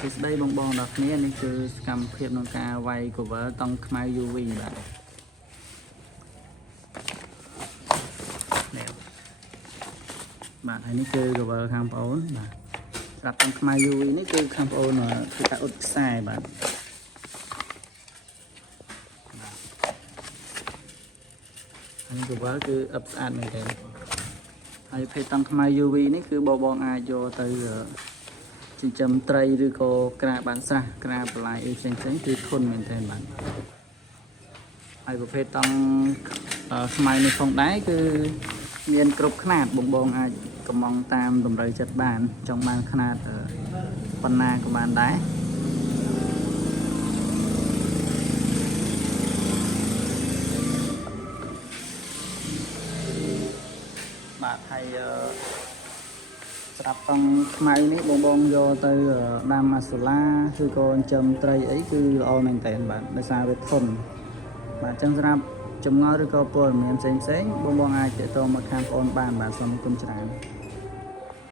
ស្ដីបងបងដល់គ្នានេះគឺសកម្មភាពក្នុងការវាយ cover តង់ខ្មៅ UV បាទនេះបាទហើយនេះគឺ cover ខាងបងអូនបាទស្រាប់តង់ខ្មៅ UV នេះគឺខាងបងអូនគឺការអ៊ុតខ្សែបាទហើយ cover គឺអឹបស្អាតមែនទេហើយភេទតង់ខ្មៅ UV នេះគឺបងអាចយកទៅចិញ្ចឹមត្រីឬក៏ក្រាបានស្រះក្រាបន្លែអីផ្សេងគឺធន់មែនទែនបាទហើយប្រភេទតង់ខ្មៅនេះផងដែរគឺមានគ្រប់ຂະຫນាតបងអាចកំងតាមតម្រូវចិត្តបានចង់បានຂະຫນាតប៉ុណ្ណាក៏បានដែរបាទហើយស្រាប់តង់ខ្មៅនេះបងយកទៅដាំអាសូឡាឬក៏ចិញ្ចឹមត្រីអីគឺល្អមែនតើបាទដោយសារវាធន់បាទអញ្ចឹងសម្រាប់ចម្ងល់ឬក៏ព័ត៌មានផ្សេងបងអាចទាក់ទងមកខាងបងអូនបានបាទសូមគុំច្រើន